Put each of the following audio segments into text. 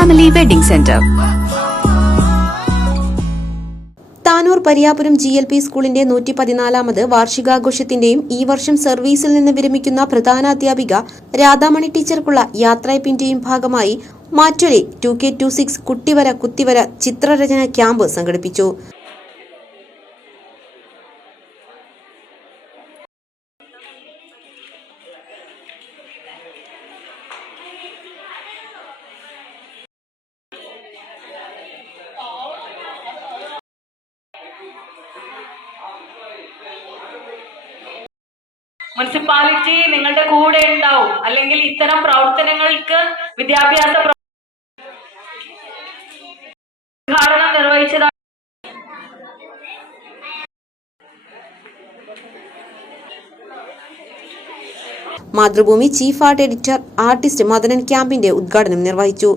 Family wedding centre Tanur Pariyapuram G L P സ്കൂളിന്റെ നൂറ്റി പതിനാലാമത് വാർഷികാഘോഷത്തിന്റെയും ഈ വർഷം സർവീസിൽ നിന്ന് വിരമിക്കുന്ന പ്രധാന അധ്യാപിക രാധാമണി ടീച്ചർക്കുള്ള യാത്രയപ്പിന്റെയും ഭാഗമായി മാറ്റൊലി ടു കെ ടു സിക്സ് കുട്ടിവര കുത്തിവര ചിത്രരചന ക്യാമ്പ് സംഘടിപ്പിച്ചു. മുനിസിപ്പാലിറ്റി നിങ്ങളുടെ കൂടെ ഉണ്ടാവും. അല്ലെങ്കിൽ ഇത്തരം പ്രവർത്തനങ്ങൾക്ക് വിദ്യാഭ്യാസ ഉദ്ഘാടനം നിർവഹിച്ചതാണ് Mathrubhumi chief art editor artist Madanan ക്യാമ്പിന്റെ ഉദ്ഘാടനം നിർവഹിച്ചു.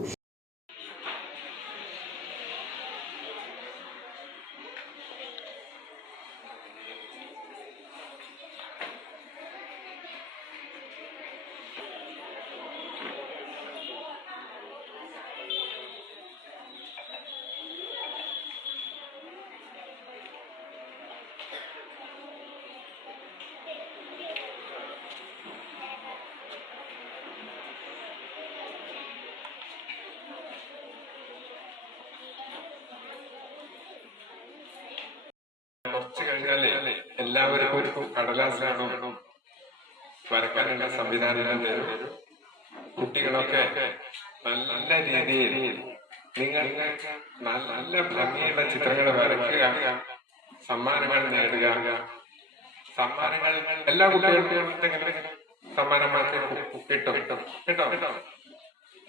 കഴിഞ്ഞാലേ എല്ലാവർക്കും ഒരു കടലാസ് കാണും വരക്കാനുള്ള സംവിധാനം തരും കുട്ടികളൊക്കെ നല്ല രീതിയിൽ നിങ്ങൾ നല്ല ഭംഗിയുള്ള ചിത്രങ്ങൾ വരയ്ക്കുക സമ്മാനങ്ങൾ നേടുക. സമ്മാനങ്ങൾ എല്ലാ കുട്ടികൾക്കും എന്തെങ്കിലും കിട്ടും. കേട്ടോ?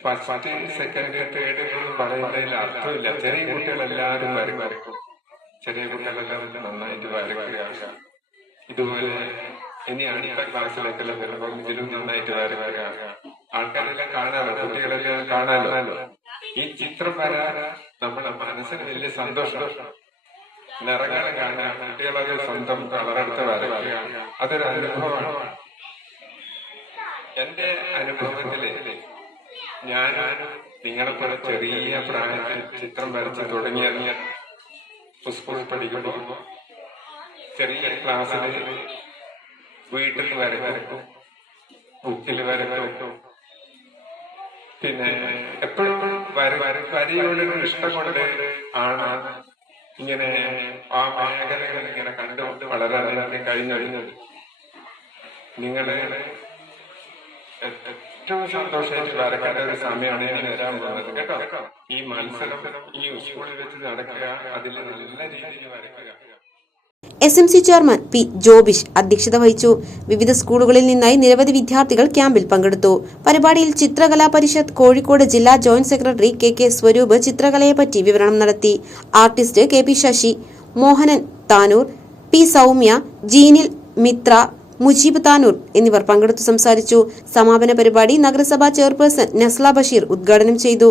ഫസ്റ്റ് സെക്കൻഡ് തേർഡ് പറയുന്നതിൽ അർത്ഥമില്ല. ചെറിയ കുട്ടികൾ എല്ലാവരും വരും വരയ്ക്കും. ചെറിയ കുട്ടികളെല്ലാം നന്നായിട്ട് വരക്കുകയാണ് ഇതുപോലെ ഇനി അടുത്ത ക്ലാസ്സിലേക്കെല്ലാം വരുമ്പോൾ ഇതിലും നന്നായിട്ട് വരയ്ക്കുക ആൾക്കാരെല്ലാം കാണാലോ കുട്ടികളെല്ലാം കാണാമല്ലോ. ഈ ചിത്രം വരാൻ നമ്മുടെ മനസ്സിന് വലിയ സന്തോഷം. നിറങ്ങൾ കാണാൻ കുട്ടികളൊക്കെ സ്വന്തം കളറെടുത്ത് വരയ്ക്കുക അതൊരു അനുഭവമാണ്. എന്റെ അനുഭവത്തിൽ ഞാൻ നിങ്ങളെപ്പോലെ ചെറിയ പ്രായത്തിൽ ചിത്രം വരച്ച് തുടങ്ങിയത് സ്കൂളിൽ പഠിക്കുമ്പോൾ ചെറിയ ക്ലാസ്സിൽ വീട്ടിൽ വരക്കും ബുക്കിൽ വരക്കും. പിന്നെ എപ്പോഴും വര വര- വരയോടൊരു ഇഷ്ടം ആണ് ഇങ്ങനെ ആ മേഖലകൾ ഇങ്ങനെ കണ്ടുകൊണ്ട് വളരാൻ കഴിഞ്ഞു കഴിഞ്ഞൊഴിഞ്ഞത് നിങ്ങളെ ഏറ്റവും സന്തോഷമായിട്ട് വരക്കേണ്ട ഒരു സമയമാണ് ഞാൻ വരാൻ പോകുന്നത്. കേട്ടോ? ഈ മത്സരം ഈ സ്കൂളിൽ വെച്ച് നടക്കുക അതിൽ നല്ല രീതിയിൽ വരക്കുക S M C chairman P Jobish അധ്യക്ഷത വഹിച്ചു. വിവിധ സ്കൂളുകളിൽ നിന്നായി നിരവധി വിദ്യാർത്ഥികൾ ക്യാമ്പിൽ പങ്കെടുത്തു. പരിപാടിയിൽ ചിത്രകലാ പരിഷത്ത് കോഴിക്കോട് ജില്ലാ joint secretary K K Swaroop ചിത്രകലയെപ്പറ്റി വിവരണം നടത്തി. Artist K P Sasi Mohanan Tanur P Soumya Jeenil Mithra Mujeeb Tanur എന്നിവർ പങ്കെടുത്തു സംസാരിച്ചു. സമാപന പരിപാടി നഗരസഭാ ചെയർപേഴ്സൺ നസ്ല ബഷീർ ഉദ്ഘാടനം ചെയ്തു.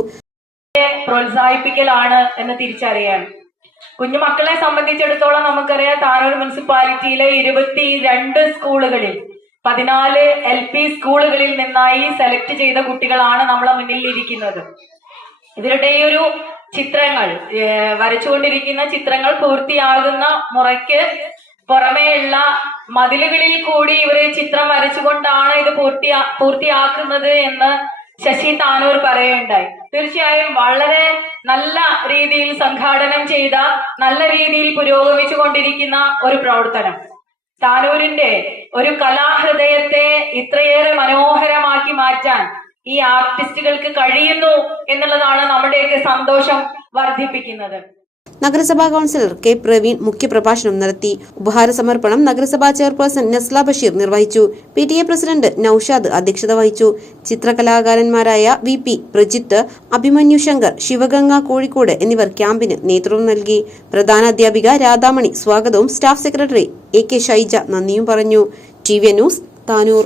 പ്രോത്സാഹിപ്പിക്കലാണ് എന്ന് തിരിച്ചറിയാൻ. കുഞ്ഞു മക്കളെ സംബന്ധിച്ചിടത്തോളം നമുക്കറിയാം താനൂർ മുനിസിപ്പാലിറ്റിയിലെ ഇരുപത്തി രണ്ട് സ്കൂളുകളിൽ പതിനാല് എൽ പി സ്കൂളുകളിൽ നിന്നായി സെലക്ട് ചെയ്ത കുട്ടികളാണ് നമ്മളെ മുന്നിൽ ഇരിക്കുന്നത്. ഇവരുടെ ഒരു ചിത്രങ്ങൾ വരച്ചുകൊണ്ടിരിക്കുന്ന ചിത്രങ്ങൾ പൂർത്തിയാകുന്ന മുറയ്ക്ക് പുറമേയുള്ള മതിലുകളിൽ കൂടി ഇവർ ചിത്രം വരച്ചുകൊണ്ടാണ് ഇത് പൂർത്തിയാ പൂർത്തിയാക്കുന്നത് എന്ന് ശശി താനൂർ പറയുകയുണ്ടായി. തീർച്ചയായും വളരെ നല്ല രീതിയിൽ സംഘാടനം ചെയ്ത നല്ല രീതിയിൽ പുരോഗമിച്ചു കൊണ്ടിരിക്കുന്ന ഒരു പ്രവർത്തനം. താനൂരിന്റെ ഒരു കലാഹൃദയത്തെ ഇത്രയേറെ മനോഹരമാക്കി മാറ്റാൻ ഈ ആർട്ടിസ്റ്റുകൾക്ക് കഴിയുന്നു എന്നുള്ളതാണ് നമ്മുടെയൊക്കെ സന്തോഷം വർദ്ധിപ്പിക്കുന്നത്. നഗരസഭാ കൌൺസിലർ കെ പ്രവീൺ മുഖ്യപ്രഭാഷണം നടത്തി. ഉപഹാര സമർപ്പണം നഗരസഭാ ചെയർപേഴ്സൺ നസ്ല ബഷീർ നിർവഹിച്ചു. P T A president Noushad അധ്യക്ഷത വഹിച്ചു. ചിത്രകലാകാരന്മാരായ വി പി പ്രജിത്ത് അഭിമന്യു ശങ്കർ ശിവഗംഗ കോഴിക്കോട് എന്നിവർ ക്യാമ്പിന് നേതൃത്വം നൽകി. പ്രധാന അധ്യാപിക രാധാമണി സ്വാഗതവും staff secretary A K Shaija നന്ദിയും പറഞ്ഞു. T V news Tanur.